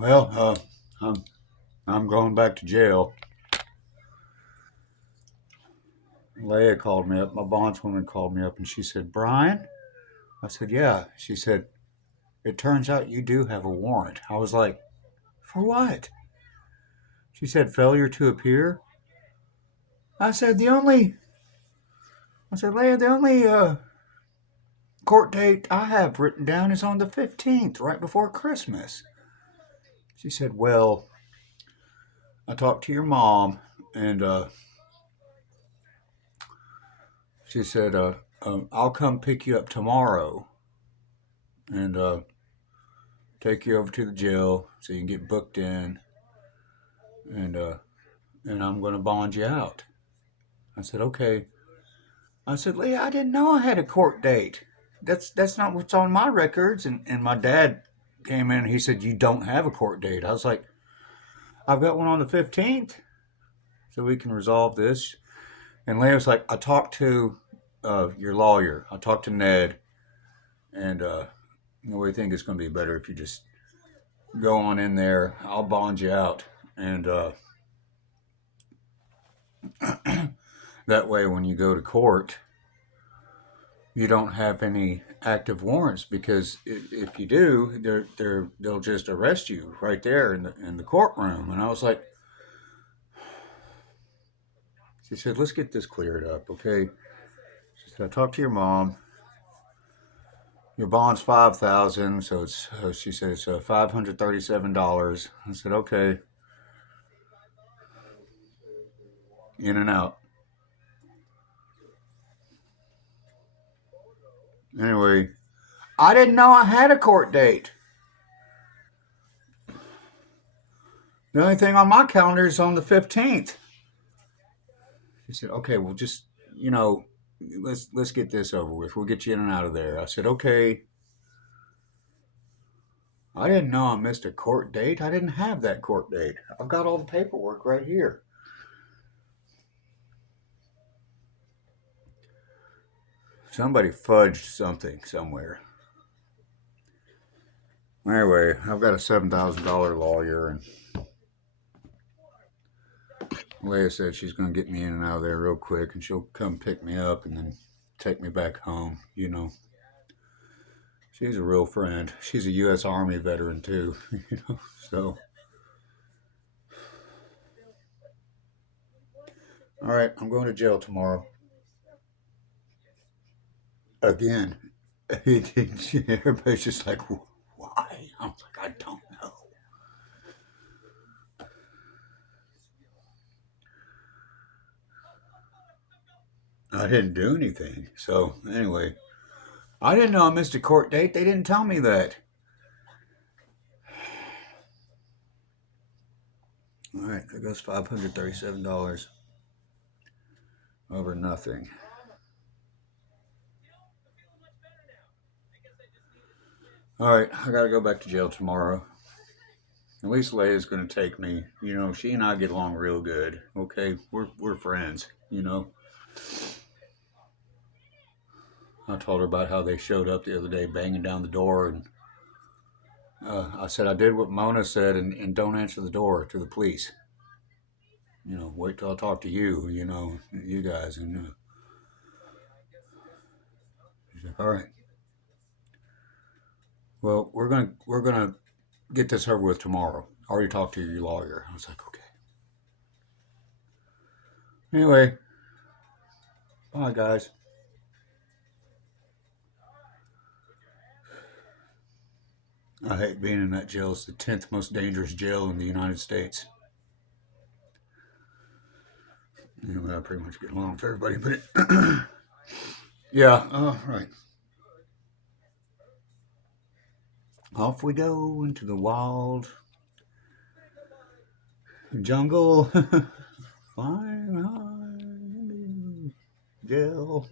Well, I'm going back to jail. Leah called me up. My bondswoman called me up and she said, Brian? I said, yeah. She said, it turns out you do have a warrant. I was like, for what? She said, failure to appear. I said, Leah, the only court date I have written down is on the 15th, right before Christmas. She said, well, I talked to your mom and she said, I'll come pick you up tomorrow and take you over to the jail so you can get booked in, and I'm going to bond you out. I said, okay. I said, Leah, I didn't know I had a court date. That's not what's on my records. And my dad came in and he said, you don't have a court date. I was like, I've got one on the 15th, so we can resolve this. And Leah was like, I talked to your lawyer. I talked to Ned, and we think it's going to be better if you just go on in there. I'll bond you out. And that way, when you go to court, you don't have any active warrants, because if you do, they'll just arrest you right there in the courtroom. And I was like, she said, let's get this cleared up, okay? She said, I talked to your mom. Your bond's $5,000, so it's she said it's $537. I said, okay, in and out. Anyway, I didn't know I had a court date. The only thing on my calendar is on the 15th. He said, okay, well, just, you know, let's get this over with. We'll get you in and out of there. I said, okay. I didn't know I missed a court date. I didn't have that court date. I've got all the paperwork right here. Somebody fudged something somewhere. Anyway, I've got a $7,000 lawyer, and Leah said she's going to get me in and out of there real quick, and she'll come pick me up and then take me back home. You know, she's a real friend. She's a U.S. Army veteran too. You know, so all right, I'm going to jail tomorrow again. Everybody's just like, why? I was like, I don't know. I didn't do anything. So anyway, I didn't know I missed a court date. They didn't tell me that. All right, there goes $537 over nothing. All right, I got to go back to jail tomorrow. At least Leia's going to take me. You know, she and I get along real good. Okay, we're friends. You know, I told her about how they showed up the other day, banging down the door, and I said I did what Mona said, and don't answer the door to the police. You know, wait till I talk to you. You know, you guys, and she's like, all right. Well, we're gonna get this over with tomorrow. I already talked to your lawyer. I was like, okay. Anyway, bye guys. I hate being in that jail. It's the 10th most dangerous jail in the United States. Anyway, I pretty much get along with everybody, but yeah, right. Off we go into the wild jungle. Flying high into jail.